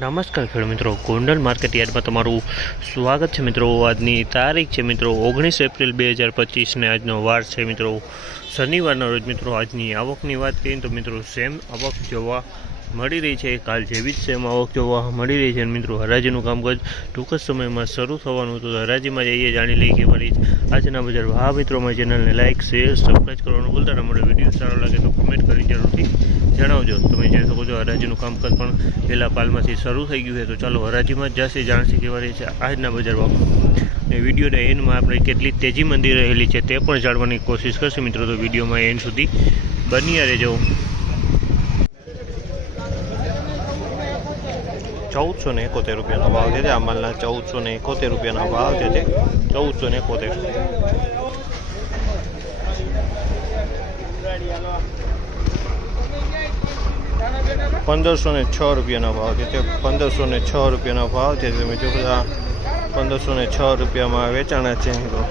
નમસ્કાર ખેડૂત મિત્રો, ગોંડલ માર્કેટ યાર્ડમાં તમારું સ્વાગત છે મિત્રો। આજની તારીખ છે મિત્રો 19 એપ્રિલ 2025 ને આજનો વાર છે મિત્રો શનિવારના રોજ। મિત્રો આજની આવકની વાત કરીએ તો મિત્રો સેમ આવક જોવા મળી રહી છે, કાલ જેવી જ સેમ આવક જોવા મળી રહી છે। મિત્રો હરાજીનું કામકાજ ટૂંક જ સમયમાં શરૂ થવાનું હતું, હરાજીમાં જઈએ જાણી લઈએ કે મારી આજના બજાર ભાવ। મિત્રો મારી ચેનલને લાઇક શેર સબસ્ક્રાઈબ કરવાનું ભૂલતા ના। મને વિડીયો સારો લાગે તો કમેન્ટ કરી જરૂરથી જણાવજો। તમે જોઈ શકો છો હરાજીનું કામકાજ પણ પહેલાં પાલમાંથી શરૂ થઈ ગયું છે, તો ચાલો હરાજીમાં જ જશે જાણશે કેવા રહે છે આજના બજાર ભાવ। ને વિડીયોના એન્ડમાં આપણે કેટલી તેજી મંદી રહેલી છે તે પણ જાણવાની કોશિશ કરશે મિત્રો, તો વિડીયોમાં એન્ડ સુધી બન્યા રહેજો। 1471 રૂપિયાનો ભાવ છે, આ માલના 1471 રૂપિયાના ભાવ છે, 1471। 1506 રૂપિયાનો ભાવ છે, 1506 રૂપિયાનો ભાવ છે। તમે જો 1506 રૂપિયામાં વેચાણા છે મિત્રો।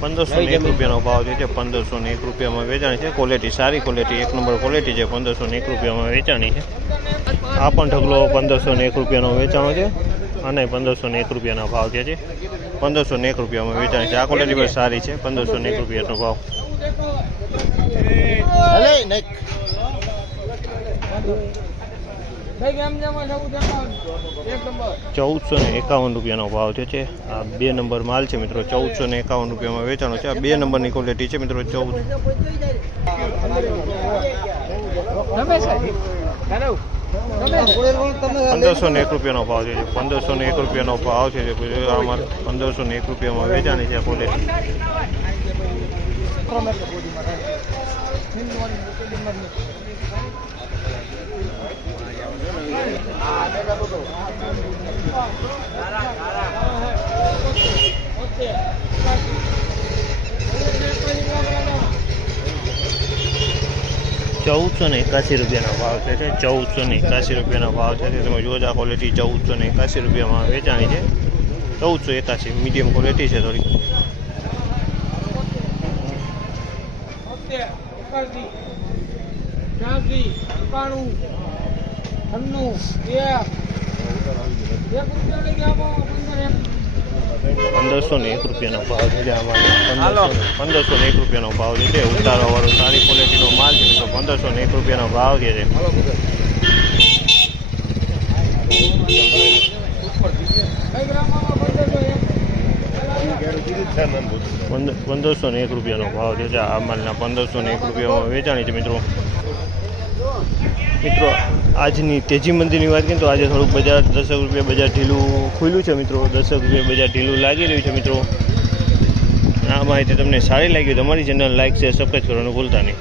1501 રૂપિયાનો ભાવ છે, 1501 રૂપિયામાં વેચાણી છે। ક્વોલિટી સારી ક્વોલિટી, એક નંબર ક્વોલિટી છે, 1501 રૂપિયામાં વેચાણી છે। આ પણ ઢગલો 1501 રૂપિયાનો વેચાણો છે અને 1501 રૂપિયાના ભાવ છે, 1501 રૂપિયામાં વેચાણી છે। આ ક્વોલિટી પણ સારી છે, 1501 રૂપિયાનો ભાવ। 1451 રૂપિયાનો ભાવ છે। આ 2 નંબર માલ છે મિત્રો, 1451 રૂપિયામાં વેચાણો છે। આ 2 નંબરની ક્વોલિટી છે મિત્રો। 1501 રૂપિયાનો ભાવ છે, 1501 રૂપિયાનો ભાવ છે। આમાં 1501 રૂપિયામાં વેચાણી છે આ ક્વોલિટી। 1481 રૂપિયાનો ભાવ છે, 1481 રૂપિયાનો ભાવ છે। તમે જોજો આ ક્વોલિટી 1481 રૂપિયામાં વેચાણી છે, 1481 મીડિયમ ક્વોલિટી છે થોડી। 1501 રૂપિયાનો ભાવ છે, આમાં 1501 રૂપિયાનો ભાવ છે। ઉતારવાવાળો સારી ક્વોલિટીનો માલ છે તો 1501 રૂપિયાનો ભાવ છે। 1501 રૂપિયાનો ભાવ છે, આ માલના 1501 રૂપિયામાં વેચાણી છે મિત્રો। મિત્રો આજની તેજી મંદીની વાત કરીએ તો આજે થોડુંક બજાર 10 રૂપિયા બજાર ઢીલું ખુલ્યું છે મિત્રો, 10 રૂપિયા બજાર ઢીલું લાગી રહ્યું છે મિત્રો। આ માહિતી તમને સારી લાગી તો અમારી ચેનલ લાઇક શેર સબસ્ક્રાઈબ કરવાનું ભૂલતા નહીં।